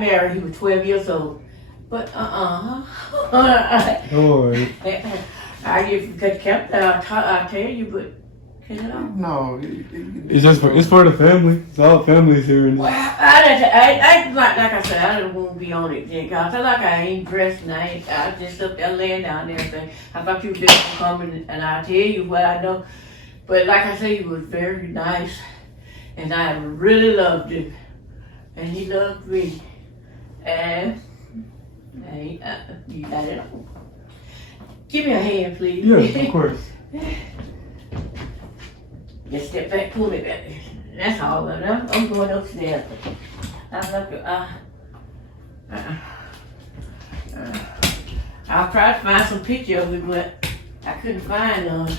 married, he was 12 years old. But Oh, I could kept I tell you, but can it all? No, it's for the family. It's all families here. Well, I like I said, I didn't want to be on it then, cause I feel like I ain't dressed and I just up there laying down there and saying, I thought you were just coming and I'll tell you what I know. But like I said, he was very nice and I really loved him and he loved me. And you got it all. Give me a hand, please. Yes, of course. Just step back, pull it back. That's all I know. I'm going upstairs. I'm looking, I'll try to find some picture of it, but I couldn't find none.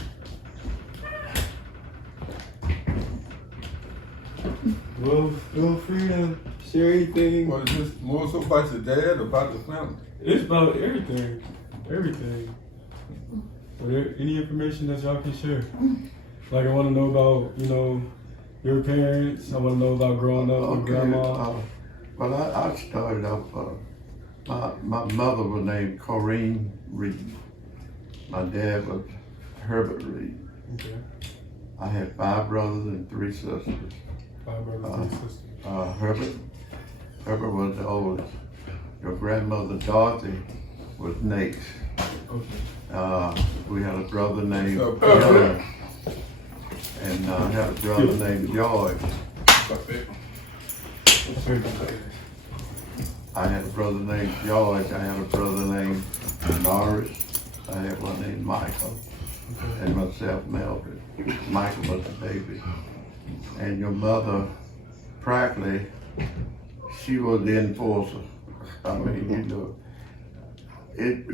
Well, feel free to share anything. Well, is this more so about your dad or about the family? It's about everything. Everything. Any information that y'all can share. Like, I want to know about, your parents. I want to know about growing up with grandma. Well, I started off, my mother was named Corinne Reid. My dad was Herbert Reid. Okay. I had 5 brothers and 3 sisters. 5 brothers and sisters. Herbert was the oldest. Your grandmother Dorothy was next. Okay. We had a brother named John, and I had a brother named George. I had a brother named George. I had a brother named Norris. I had one named Michael, and myself, Melvin. Michael was the baby. And your mother, practically, she was the enforcer. I mean, it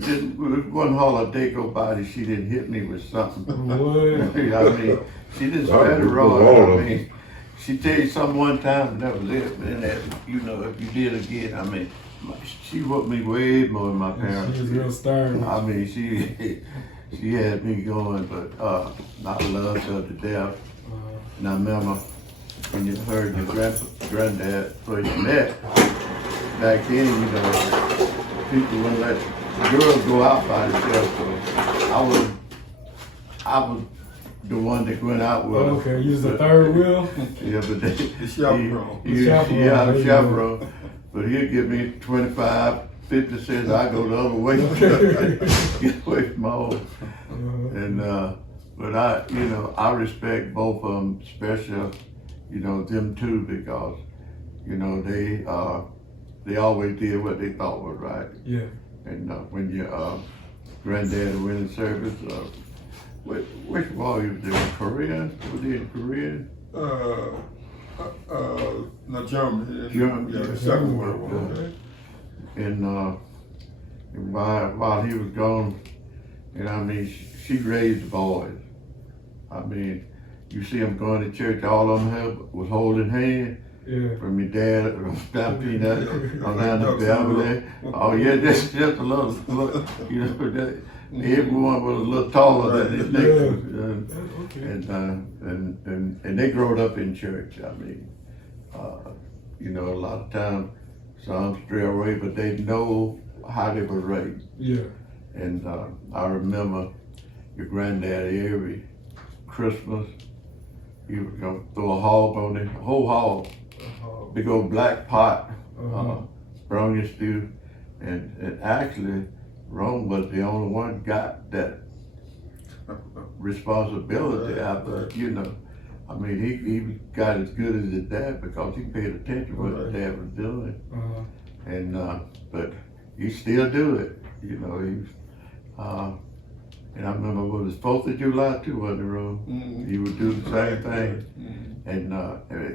wasn't holiday go by that she didn't hit me with something. What? I mean, she just had it wrong. I mean, she tell you something one time and that was it. And that, if you did again, I mean, she whooped me way more than my parents. She was real stern. I mean, she had me going, but I loved her to death. And I remember when you heard your granddad first met, back then, people wouldn't let girls go out by themselves. So I was the one that went out with her. Okay, you was the third wheel? Yeah, but The chaperone. Yeah, the chaperone. But he'd give me 25, 50 cents, I go the other way. Get away from home. And, but I respect both of them, especially, them two, because, they always did what they thought was right. Yeah. And when your granddad went in service, which war you was doing? Korean? Was he in Korean? No, Germany. Germany, Yeah, yeah. the Second World War. Yeah. And while he was gone, she raised the boys. I mean, you see them going to church, all of them was holding hands. Yeah. From your dad, down Peanut, on down the Beverly. Oh yeah, just a little everyone was a little taller than his next and they growed up in church. I mean, a lot of times some stray away, but they know how they were raised. Yeah. And I remember your granddaddy every Christmas, he was gonna throw a hog on the whole hog. Big old black pot, brownie stew, and actually, Rome was the only one got that responsibility after, I mean, he got as good as his dad because he paid attention to what his dad was doing, and but he still do it, and I remember it was 4th of July too, wasn't it, Rome? He would do the same thing. And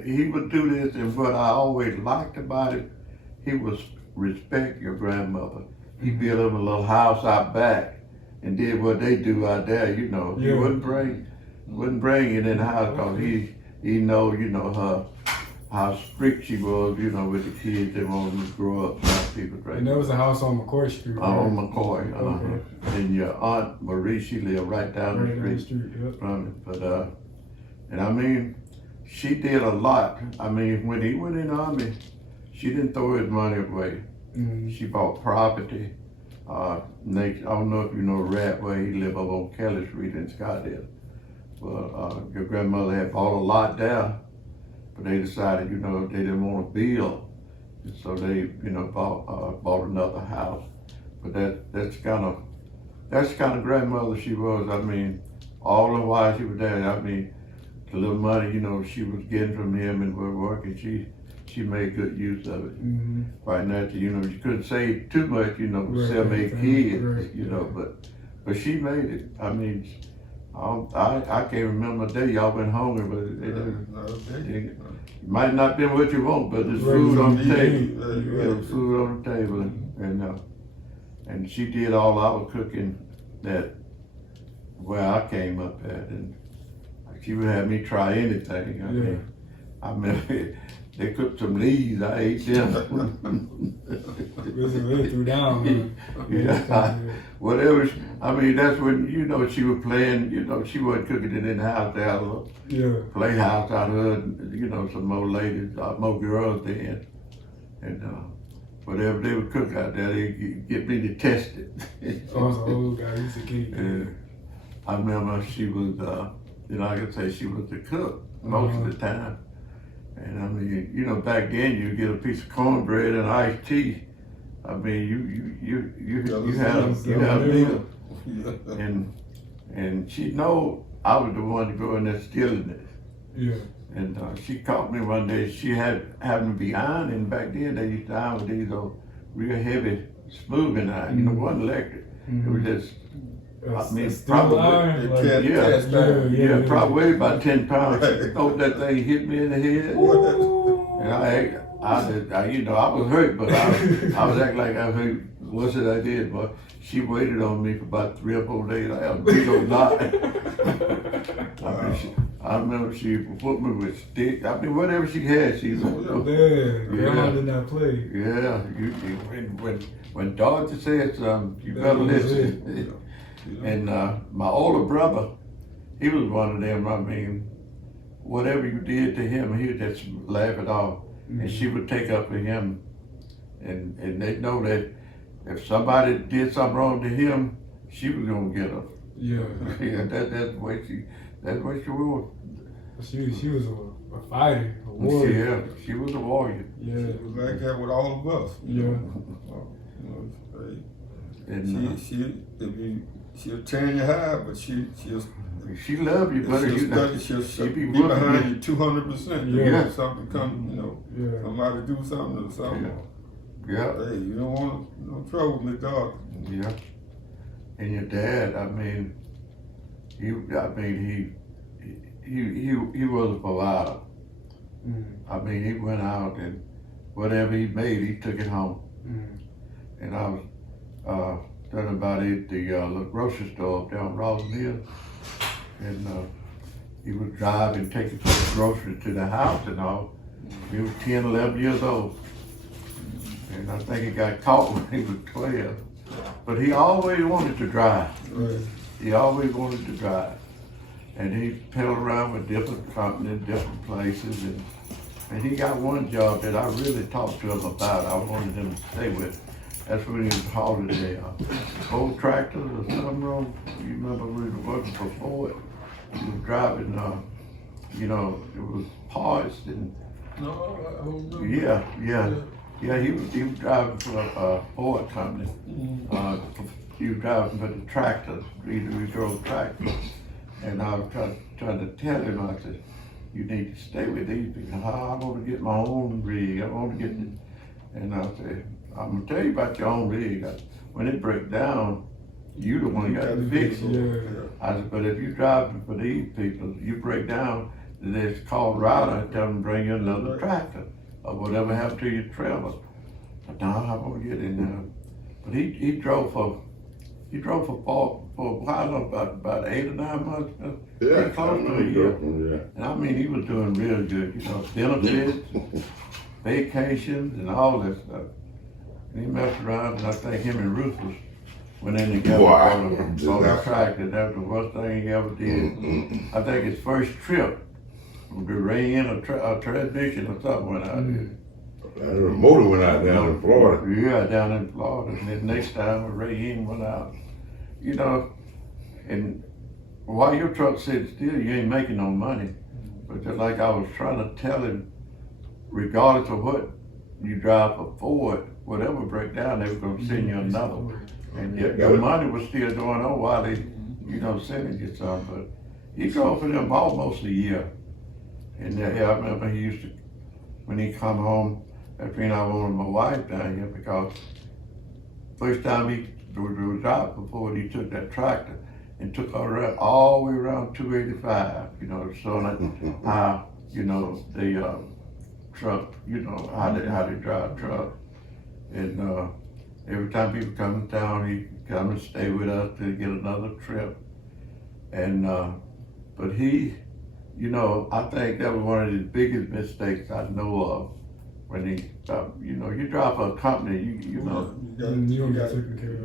he would do this, and what I always liked about it, he was respect your grandmother. He built him a little house out back and did what they do out there, He wouldn't bring it in the house because he know, her, how strict she was, with the kids. They wanted them to grow up, not people drink. And there was a house on McCoy Street. Right? On McCoy, Okay. And your Aunt Marie, she lived right down the street Yep. from it. But, and I mean, she did a lot. I mean, when he went in the Army, she didn't throw his money away. She bought property. Next, I don't know if you know Ratway, he lived over on Kelly Street in Scottsdale. Well, your grandmother had bought a lot there, but they decided, they didn't want to build. And so they, bought another house. But that's kind of grandmother she was. I mean, all the while she was there, I mean, the little money, she was getting from him and was working, she made good use of it. Right now, you couldn't save too much, 7, 8 kids, but she made it. I mean, I can't remember a day y'all went hungry, but it might not be what you want, but there's food on the table. Food on the table, and she did all our cooking that where I came up at, and she would have me try anything. I mean, they cooked some leaves, I ate them. Really threw down, Whatever. I mean, that's when, she was playing, she wasn't cooking it in the house. They had a little playhouse out there, some more ladies, more girls then. And whatever they would cook out there, they get me to test it. Oh, God, he's a kid. I remember she was, I could say she was the cook most of the time. And I mean, back then you get a piece of cornbread and iced tea. I mean, you had a meal. And she know I was the one to go in there stealing it. And she caught me one day. She happened to be ironing. Back then they used to iron with these real heavy smoothing iron. Wasn't electric. It was just. I mean, probably, probably weighed about 10 pounds. She thought that thing hit me in the head. And I was hurt, but I was acting like I hurt. What's it I did? But she waited on me for about 3 or 4 days. I had a big old knot. I remember she put me with sticks. I mean, whatever she had, she was. Grandma did not play. Yeah, when Dorothy said something, you better listen. And my older brother, he was one of them. I mean, whatever you did to him, he would just laugh it off. And she would take up for him. And they know that if somebody did something wrong to him, she was gonna get her. That's what she was. She was a fighter, a warrior. Yeah, she was a warrior. It was like that with all of us. And she'll tear you high, but she love you, but she'll be behind you 200%. Something come, somebody do something or something. Hey, you don't want no trouble with God. Yeah. And your dad, I mean, he was a provider. I mean, he went out and whatever he made, he took it home. And I was talking about it, the little grocery store up down Ross Mills. And he was driving, taking some groceries to the house and all. He was 10, 11 years old. And I think he got caught when he was 12. But he always wanted to drive. He always wanted to drive. And he pedaled around with different companies, different places. And he got one job that I really talked to him about. I wanted him to stay with. That's when he was hauling the old tractors or something wrong. You remember we were working for Ford. He was driving, it was parts and. No, I don't know. Yeah, he was driving for a Ford company. He was driving for the tractors. We drove tractors. And I was trying to tell him, I said, you need to stay with these people. I want to get my own rig. I want to get this. And I said, I'm going to tell you about your own rig. When it breaks down, you the one got to fix it. I said, but if you're driving for these people, you break down, then just call Ryder and tell them to bring you another tractor or whatever happened to your trailer. But no, I won't get in there. But he drove for a while, about 8 or 9 months, pretty close to a year. And I mean, he was doing real good, benefits, vacations, and all that stuff. And he messed around, and I think him and Ruth went in together on the tractor. That was the worst thing he ever did. I think his first trip, the rain, a transmission or something went out there. The motor went out down in Florida. Yeah, down in Florida. And then next time Ray Ian went out. You know, and while your truck sits still, you ain't making no money. But just like I was trying to tell him, regardless of what you drive for Ford, whatever break down, they were gonna send you another one. And yet the money was still going on while they, you know, sending you some. But he drove for them almost a year. And yeah, I remember he used to, when he come home, after I wanted my wife down here, because first time he was out before he took that tractor and took her around, all the way around 285, you know, so like how, you know, the truck, you know, how they drive truck. And every time people come to town, he come and stay with us to get another trip. And, but he, you know, I think that was one of the biggest mistakes I know of when he, you know, you drive for a company, you know. You got taken care of.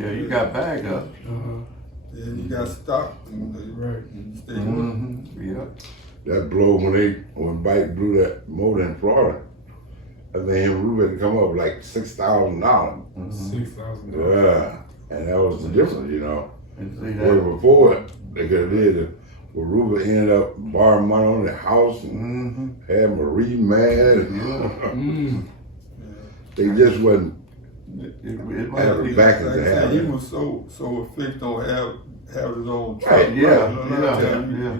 Yeah, you got bag up. Yeah, you got stock. Right. Yeah. That blow when Bike blew that motor in Florida, I think him and Ruben had come up like $6,000. $6,000. Yeah, and that was the difference, you know. And see Where that. before they could have did it. Well, Ruben ended up borrowing money on the house and had Marie mad. They just wasn't having back into He having. was so fixed on have his own truck. Right, You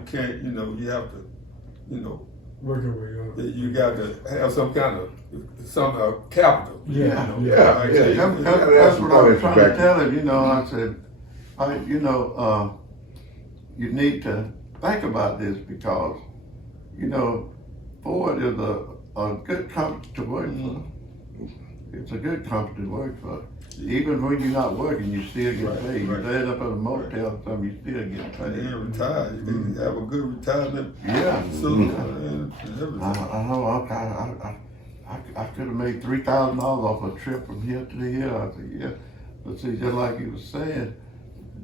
can't, you know, you have to, you know, Work your way up. you got to have some kind of capital. Yeah. You know? Yeah. That's what I was trying to tell him, you know. I said, you know, you need to think about this because, you know, Ford is a good company to work for. It's a good company to work for. Even when you're not working, you still get paid. You end up at a motel or something, you still get paid. And then retire. You can have a good retirement. Yeah. Facility and everything. I know. I could have made $3,000 off a trip from here to here. I said, yeah. But see, just like you were saying,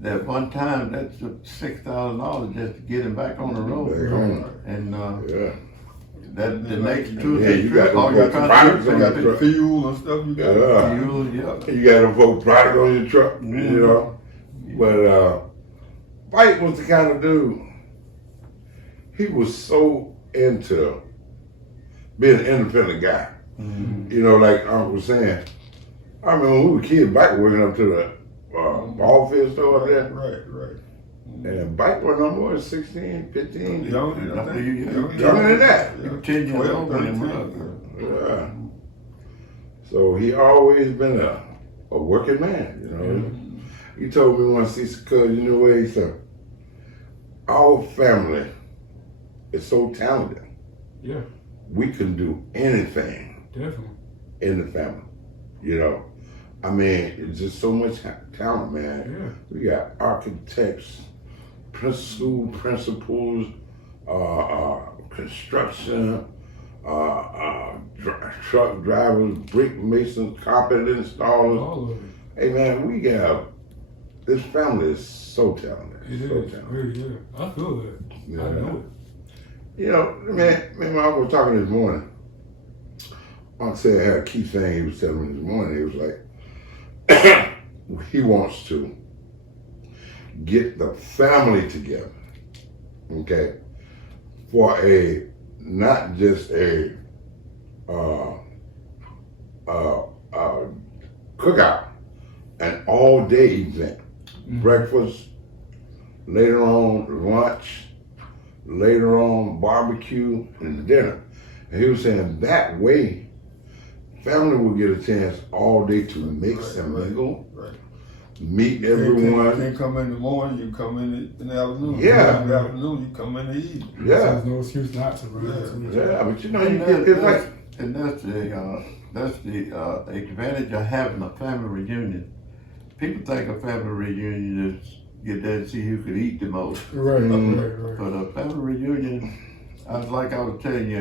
that one time that took $6,000 just to get him back on the road. And that the next two Yeah, you got all your products on that The truck. fuel and stuff you got. fuel, yeah. You got them folks product on your truck, you know. But Mike was the kind of dude. He was so into being an independent guy. You know, like Uncle was saying. I remember when we were kids, Mike working up to the ball field store up there. Right. And Mike was no more than 16, 15. Younger Younger than that. You were 10 years old when he went up there. Yeah. So he always been a working man, you know. He told me once, he said, cuz, you know what, he said, our family is so talented. Yeah. We can do anything Definitely. in the family, you know. I mean, it's just so much talent, man. Yeah. We got architects, school principals, construction, truck drivers, brick masons, carpet installers. All of it. Hey man, we got, this family is so talented. It so is. talented. Really, yeah. I feel that. Yeah. I know You know, man, my uncle was talking this morning. Uncle said I had a key thing he was telling me this morning. He was like, he wants to get the family together, okay, for not just a cookout, an all-day event, breakfast, later on lunch, later on barbecue, and dinner. And he was saying that way, family will get a chance all day to mix and mingle, meet everyone. You can't come in the morning, you come in the afternoon. Yeah. In the afternoon, you come in the evening. Yeah. There's no excuse not to, right? Yeah, but you know, And it's like, that's the advantage of having a family reunion. People think a family reunion is get there to see who could eat the most. Right. But a family reunion, I was telling you,